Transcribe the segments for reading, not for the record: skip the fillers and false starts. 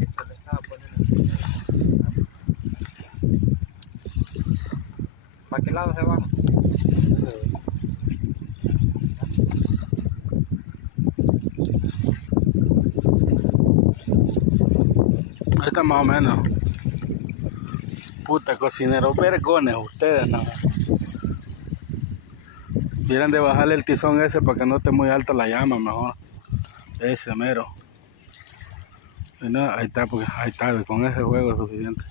Esto le estaba poniendo. ¿Para qué lado se va? Ahí está más o menos. Puta, cocineros vergones ustedes, no. Vieran de bajarle el tizón ese para que no esté muy alta la llama, mejor. Ese mero. Y no, ahí está, pues, ahí está, con ese juego es suficiente.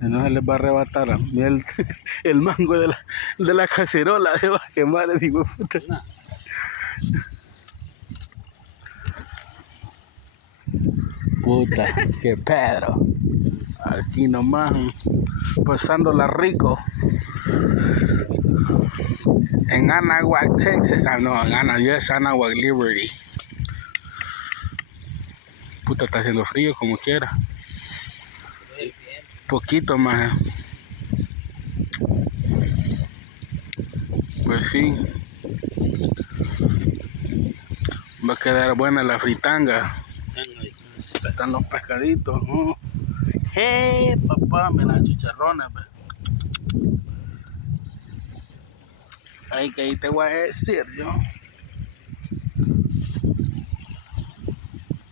Y no se les va a arrebatar a mí el mango de la cacerola, se va a quemar, les digo, puta. Puta, qué Pedro. Aquí nomás, pasándola rico. En Anahuac, Texas. Ah, no, en Anahuac, Liberty. Puta, está haciendo frío como quiera. Poquito más. Pues sí. Va a quedar buena la fritanga. Están los pescaditos. ¿No? Hey, papá, mira chicharrones. Ahí que ahí te voy a decir yo.